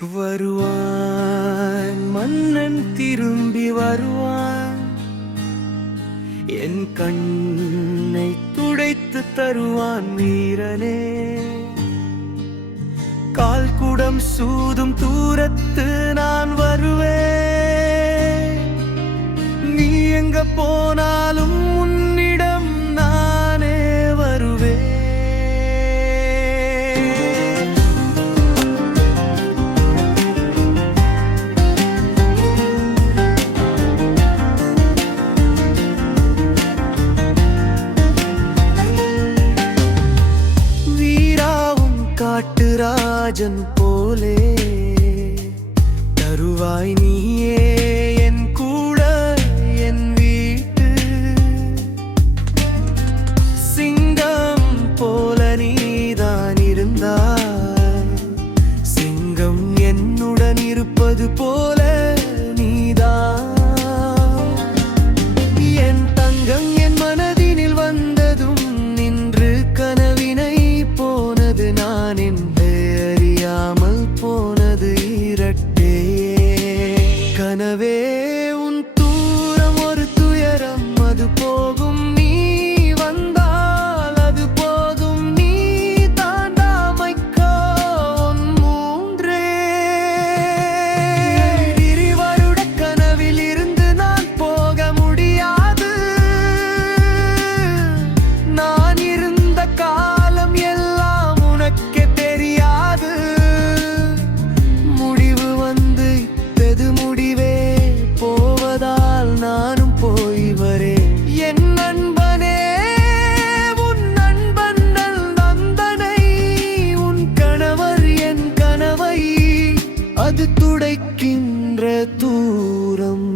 வருவான் மன்னன் திரும்பி வருவான், என் கண்ணை துடைத்து தருவான் வீரனே. கால் குடம் சூதும் தூரத்து நான் வருவேன், நீ எங்க போனாலும் உன்னிடம் நானே வருவேன். காட்டுராஜன் போலே தருவாய் நீயே என் கூட என் வீட்டு. சிங்கம் போல நீதான் இருந்தாய், சிங்கம் என்னுடன் இருப்பது போல நீதான். என் தங்கம் என் மனதினில் வந்ததும் நின்று கனவினை போனது, நான் என்று அறியாமல் போனது இரட்டே. கனவே உன் தூரம் ஒரு துயரம், அது போகும் நீ வந்தால் அது போதும், நீ தாண்டாமைக்கோ உன் மூன்றே. இருவருட கனவில் இருந்து நான் போக முடியாது, நான் இருந்த காலம் எல்லாம் உனக்கே தெரியாது. முடிவு வந்து இத்தது முடிவே போவதால் நானும் போய் வரேன். என் நண்பனே உன் நண்பன் நந்தனை, உன் கணவர் என் கனவை அது துடைக்கின்ற தூரம்.